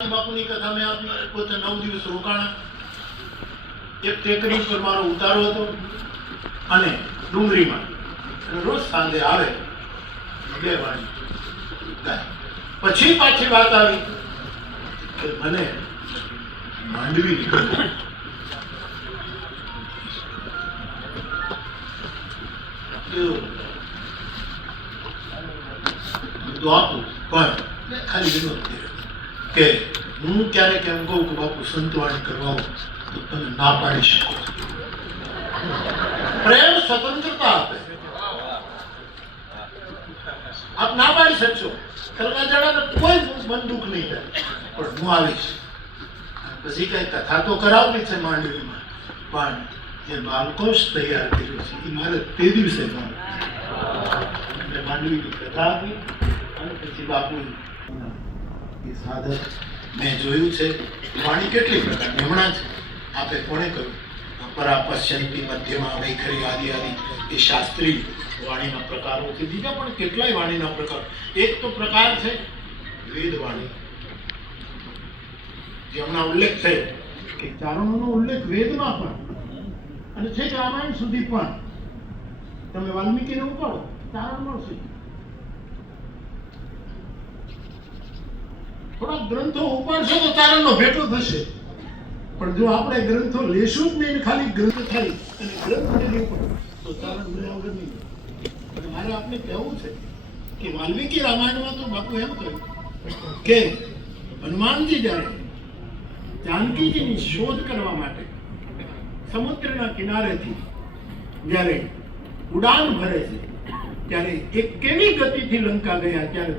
બાપુની કથા મેં આપી પોતે નવ દિવસ રોકાણા એક ટેકરી ઉપર મારો ઉતારો હતો અને ડુંગળીમાં અને રોજ સાંજે આવે બે વાણી ગાય. પછી પાછી વાત આવી કે મને માંડવી નીકળવું એવું. બધું આપું પણ મેં ખાલી વિનોદ કર્યો કે હું ક્યારેક એમ કહું કે બાપુ સંતવાણી કરવાઓ તો તમે ના પાડી શકો પ્રેમ સ્વતંત્રતા આપે આપ ના પાડી શકશો કરવા જણાને કોઈ મન દુઃખ નહીં થાય પણ હું આવીશ પછી કઈ કથા તો કરાવવી છે માંડવીમાં પણ જે બાલકોશ તૈયાર કર્યું છે એ મારે તે દિવસે કરવું એટલે માંડવીની કથા આપી અને પછી બાપુ સાધક મેં જોયું છે. વાણી કેટલી પ્રકારની? હમણાં જ આપે કોણે કહ્યું પરા પશ્ચંતી મધ્યમાં વૈખરી, આદિ આદિ, એ શાસ્ત્રી વાણીના પ્રકારો બીજા પણ કેટલાય વાણીના પ્રકાર. એક તો પ્રકાર છે વેદ વાણી. જે હમણાં ઉલ્લેખ થયો. કે ચારણોનો ઉલ્લેખ વેદમાં પણ અને છેક રામાયણ સુધી પણ. તમે વાલ્મીકીને ઉપાડો, ચારણ મળશે. થોડાક ગ્રંથો ઉપાડશો તો ચારણનો ભેટો થશે. પણ જો આપણે ગ્રંથો લેશું જ નહીં ખાલી ગ્રંથ થઈ અને ગ્રંથ નહીં ઉપર, તો તારણ મળ્યા વગર નહીં. મારે આપને કહેવું છે કે વાલ્મીકી રામાયણમાં તો બાપુ એમ કહ્યું કે હનુમાનજી જ્યારે જાનકીજીની શોધ કરવા માટે સમુદ્રના કિનારેથી જ્યારે ઉડાન ભરે છે, ત્યારે એક કેવી ગતિથી લંકા ગયા, ત્યારે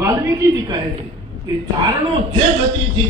વાલ્મીકીજી કહે છે કે ચારણો જે ગતિથી